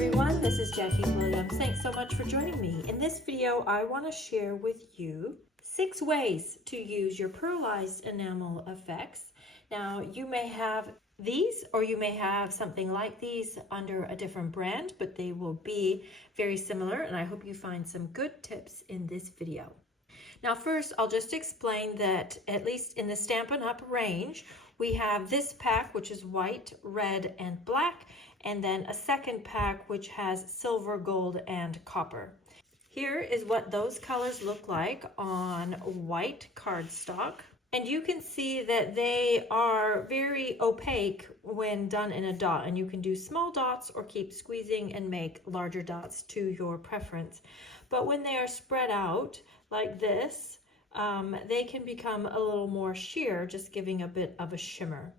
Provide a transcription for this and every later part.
everyone, this is Jackie Williams. Thanks so much for joining me. In this video, I want to share with you 6 ways to use your Pearlized Enamel Effects. Now, you may have these or you may have something like these under a different brand, but they will be very similar, and I hope you find some good tips in this video. Now first, I'll just explain that at least in the Stampin' Up! Range, we have this pack, which is white, red, and black, and then a second pack, which has silver, gold, and copper. Here is what those colors look like on white cardstock. And you can see that they are very opaque when done in a dot, and you can do small dots or keep squeezing and make larger dots to your preference. But when they are spread out like this, they can become a little more sheer, just giving a bit of a shimmer.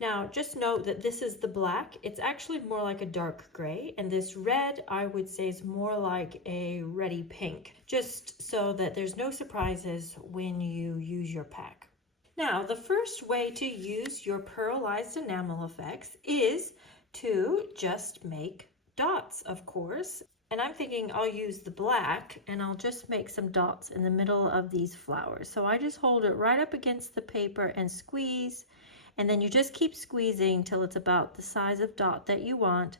Now, just note that this is the black. It's actually more like a dark gray, and this red, I would say, is more like a reddy pink, just so that there's no surprises when you use your pack. Now, the first way to use your Pearlized Enamel Effects is to just make dots, of course. And I'm thinking I'll use the black, and I'll just make some dots in the middle of these flowers. So I just hold it right up against the paper and squeeze, and then you just keep squeezing till it's about the size of dot that you want,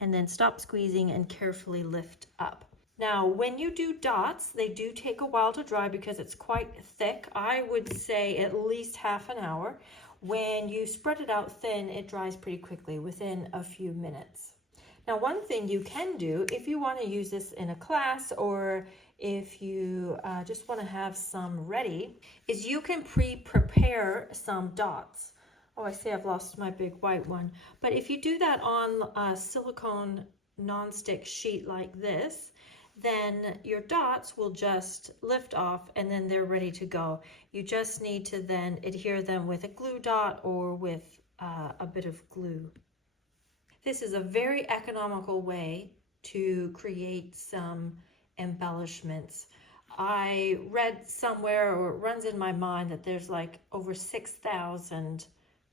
and then stop squeezing and carefully lift up. Now, when you do dots, they do take a while to dry because it's quite thick. I would say at least half an hour. When you spread it out thin, it dries pretty quickly, within a few minutes. Now, one thing you can do if you want to use this in a class, or if you just want to have some ready, is you can prepare some dots. Oh, I see I've lost my big white one. But if you do that on a silicone nonstick sheet like this, then your dots will just lift off and then they're ready to go. You just need to then adhere them with a glue dot or with a bit of glue. This is a very economical way to create some embellishments. I read somewhere, or it runs in my mind, that there's like over 6,000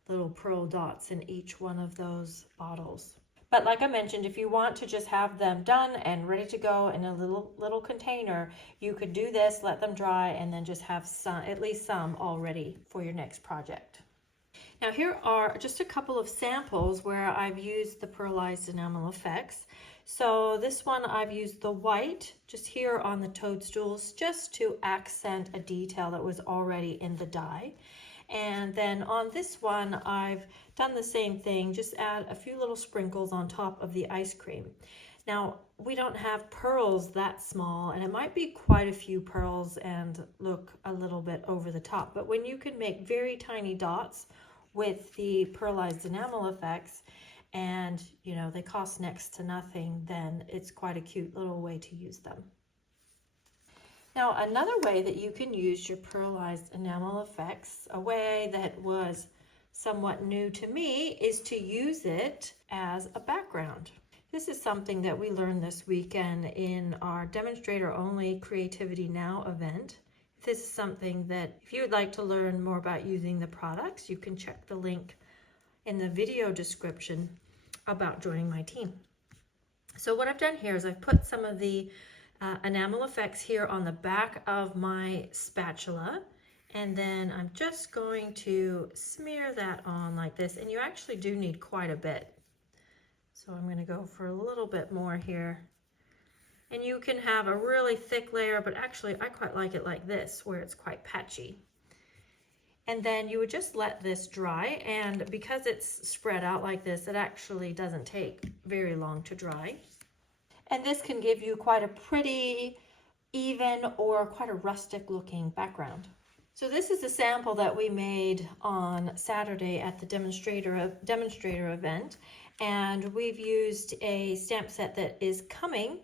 little pearl dots in each one of those bottles. But like I mentioned, if you want to just have them done and ready to go in a little container, you could do this, let them dry, and then just have some, at least some, all ready for your next project. Now here are just a couple of samples where I've used the Pearlized Enamel Effects. So this one I've used the white just here on the toadstools, just to accent a detail that was already in the die. And then on this one, I've done the same thing, just add a few little sprinkles on top of the ice cream. Now, we don't have pearls that small, and it might be quite a few pearls and look a little bit over the top. But when you can make very tiny dots with the Pearlized Enamel Effects, and you know, they cost next to nothing, then it's quite a cute little way to use them. Now, another way that you can use your Pearlized Enamel Effects, a way that was somewhat new to me, is to use it as a background. This is something that we learned this weekend in our Demonstrator Only Creativity Now event. This is something that if you would like to learn more about using the products, you can check the link in the video description about joining my team. So what I've done here is I've put some of the enamel effects here on the back of my spatula, and then I'm just going to smear that on like this, and you actually do need quite a bit. So I'm going to go for a little bit more here. And you can have a really thick layer, but actually I quite like it like this, where it's quite patchy. And then you would just let this dry, and because it's spread out like this, it actually doesn't take very long to dry. And this can give you quite a pretty, even, or quite a rustic looking background. So this is a sample that we made on Saturday at the demonstrator event, and we've used a stamp set that is coming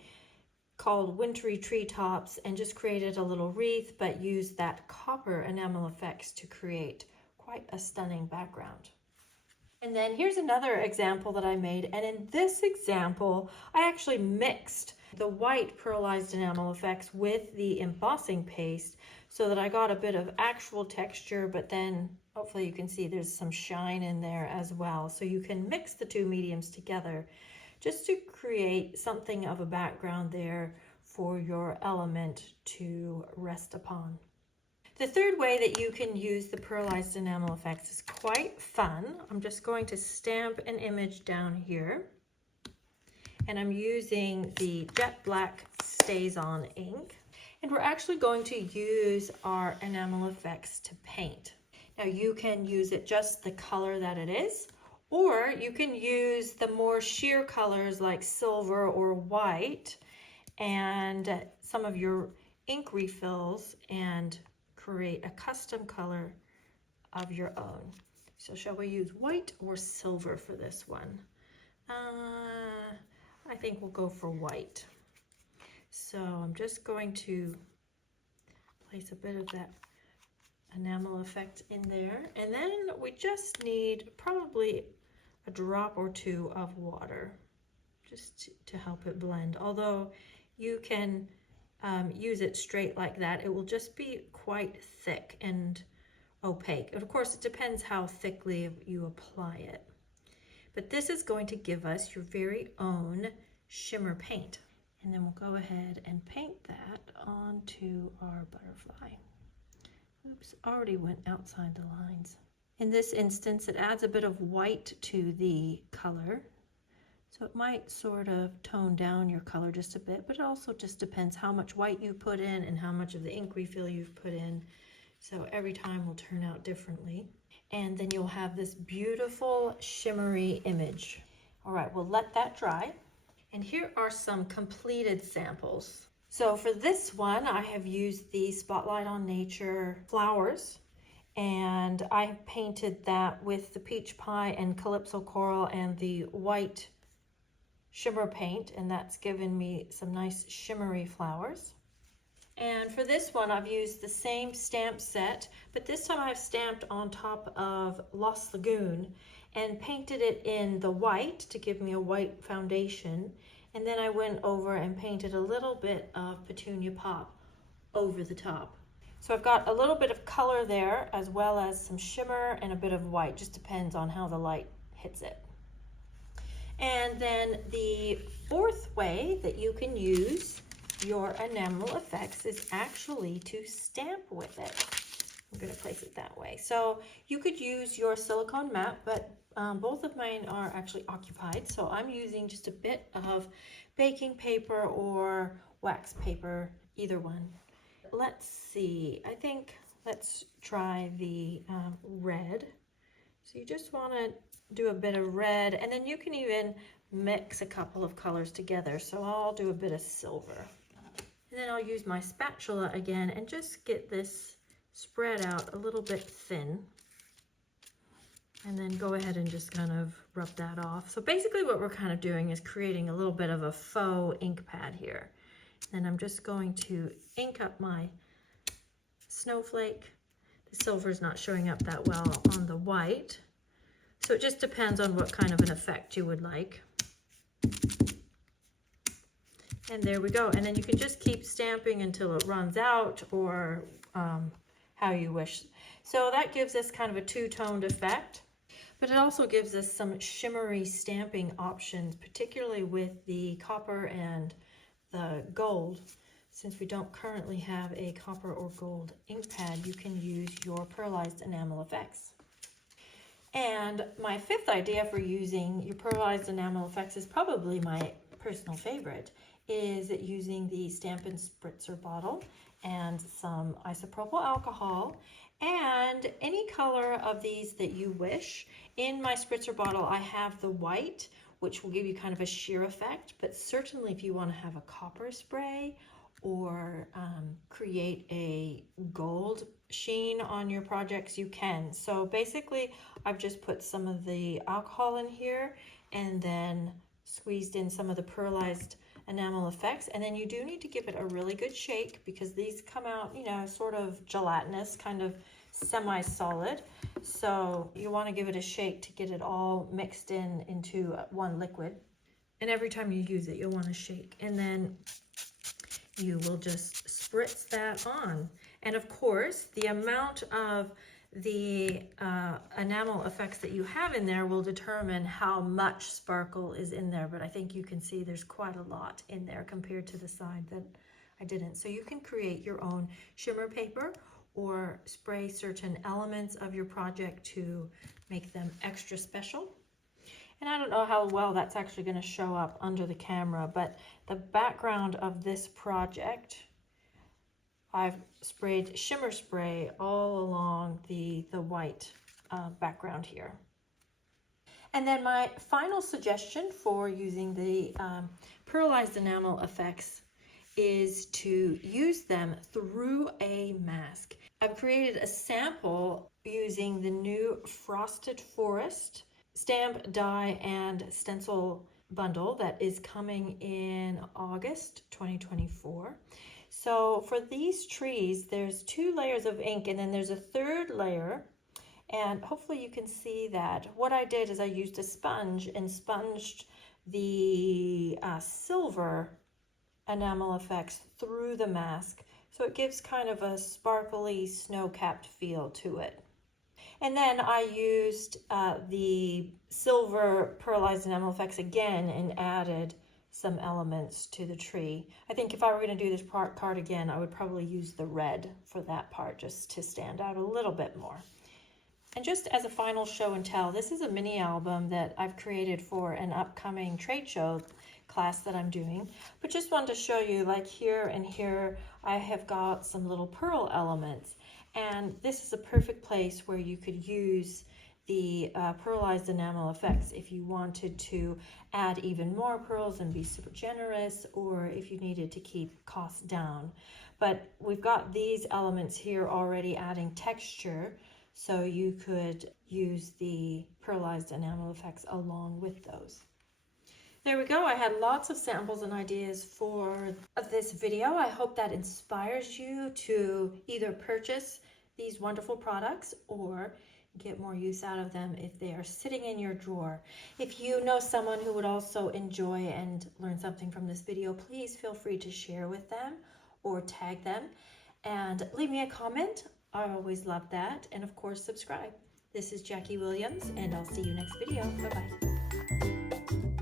called Wintry Treetops, and just created a little wreath, but used that copper enamel effects to create quite a stunning background. And then here's another example that I made, and in this example I actually mixed the white Pearlized Enamel Effects with the embossing paste so that I got a bit of actual texture, but then hopefully you can see there's some shine in there as well. So you can mix the two mediums together just to create something of a background there for your element to rest upon. The third way that you can use the Pearlized Enamel Effects is quite fun. I'm just going to stamp an image down here, and I'm using the Jet Black Stays On ink. And we're actually going to use our enamel effects to paint. Now you can use it just the color that it is, or you can use the more sheer colors like silver or white and some of your ink refills and create a custom color of your own. So shall we use white or silver for this one? I think we'll go for white. So I'm just going to place a bit of that enamel effect in there, and then we just need probably a drop or two of water just to help it blend. Although you can use it straight like that, it will just be quite thick and opaque. And of course, it depends how thickly you apply it. But this is going to give us your very own shimmer paint. And then we'll go ahead and paint that onto our butterfly. Oops, already went outside the lines. In this instance, it adds a bit of white to the color. So it might sort of tone down your color just a bit, but it also just depends how much white you put in and how much of the ink refill you've put in. So every time will turn out differently. And then you'll have this beautiful shimmery image. All right, we'll let that dry. And here are some completed samples. So for this one, I have used the Spotlight on Nature flowers, and I have painted that with the peach pie and calypso coral and the white shimmer paint, and that's given me some nice shimmery flowers. And for this one, I've used the same stamp set, but this time I've stamped on top of Lost Lagoon and painted it in the white to give me a white foundation. And then I went over and painted a little bit of Petunia Pop over the top. So I've got a little bit of color there, as well as some shimmer and a bit of white. Just depends on how the light hits it. And then the fourth way that you can use your enamel effects is actually to stamp with it. I'm going to place it that way. So you could use your silicone mat, but both of mine are actually occupied. So I'm using just a bit of baking paper or wax paper, either one. Let's see, I think let's try the red. So you just want to do a bit of red, and then you can even mix a couple of colors together. So I'll do a bit of silver. And then I'll use my spatula again and just get this spread out a little bit thin. And then go ahead and just kind of rub that off. So basically what we're kind of doing is creating a little bit of a faux ink pad here. And I'm just going to ink up my snowflake. The silver is not showing up that well on the white. So it just depends on what kind of an effect you would like. And there we go. And then you can just keep stamping until it runs out, or how you wish. So that gives us kind of a two-toned effect. But it also gives us some shimmery stamping options, particularly with the copper and the gold. Since we don't currently have a copper or gold ink pad, you can use your Pearlized Enamel Effects. And my fifth idea for using your Pearlized Enamel Effects is probably my personal favorite, is using the Stampin' Spritzer bottle and some isopropyl alcohol and any color of these that you wish. In my spritzer bottle, I have the white, which will give you kind of a sheer effect, but certainly if you want to have a copper spray or create a gold sheen on your projects, you can. So basically, I've just put some of the alcohol in here and then squeezed in some of the Pearlized Enamel Effects, and then you do need to give it a really good shake because these come out, you know, sort of gelatinous, kind of semi-solid. So you want to give it a shake to get it all mixed into one liquid. And every time you use it, you'll want to shake. And then you will just spritz that on. And of course, the amount of the enamel effects that you have in there will determine how much sparkle is in there, but I think you can see there's quite a lot in there compared to the side that I didn't. So you can create your own shimmer paper or spray certain elements of your project to make them extra special. And I don't know how well that's actually going to show up under the camera, but the background of this project, I've sprayed shimmer spray all along the white background here. And then my final suggestion for using the Pearlized Enamel Effects is to use them through a mask. I've created a sample using the new Frosted Forest stamp, die, and stencil bundle that is coming in August 2024. So for these trees, there's 2 layers of ink, and then there's a 3rd layer, and hopefully you can see that. What I did is I used a sponge and sponged the silver enamel effects through the mask, so it gives kind of a sparkly snow-capped feel to it. And then I used the silver Pearlized Enamel Effects again and added some elements to the tree. I think if I were going to do this card again, I would probably use the red for that part just to stand out a little bit more. And just as a final show and tell, this is a mini album that I've created for an upcoming trade show class that I'm doing. But just wanted to show you, like here and here, I have got some little pearl elements. And this is a perfect place where you could use the Pearlized Enamel Effects if you wanted to add even more pearls and be super generous, or if you needed to keep costs down. But we've got these elements here already adding texture, so you could use the Pearlized Enamel Effects along with those. There we go. I had lots of samples and ideas for this video. I hope that inspires you to either purchase these wonderful products or get more use out of them if they are sitting in your drawer. If you know someone who would also enjoy and learn something from this video, please feel free to share with them or tag them and leave me a comment. I always love that. And of course, subscribe. This is Jackie Williams, and I'll see you next video. Bye-bye.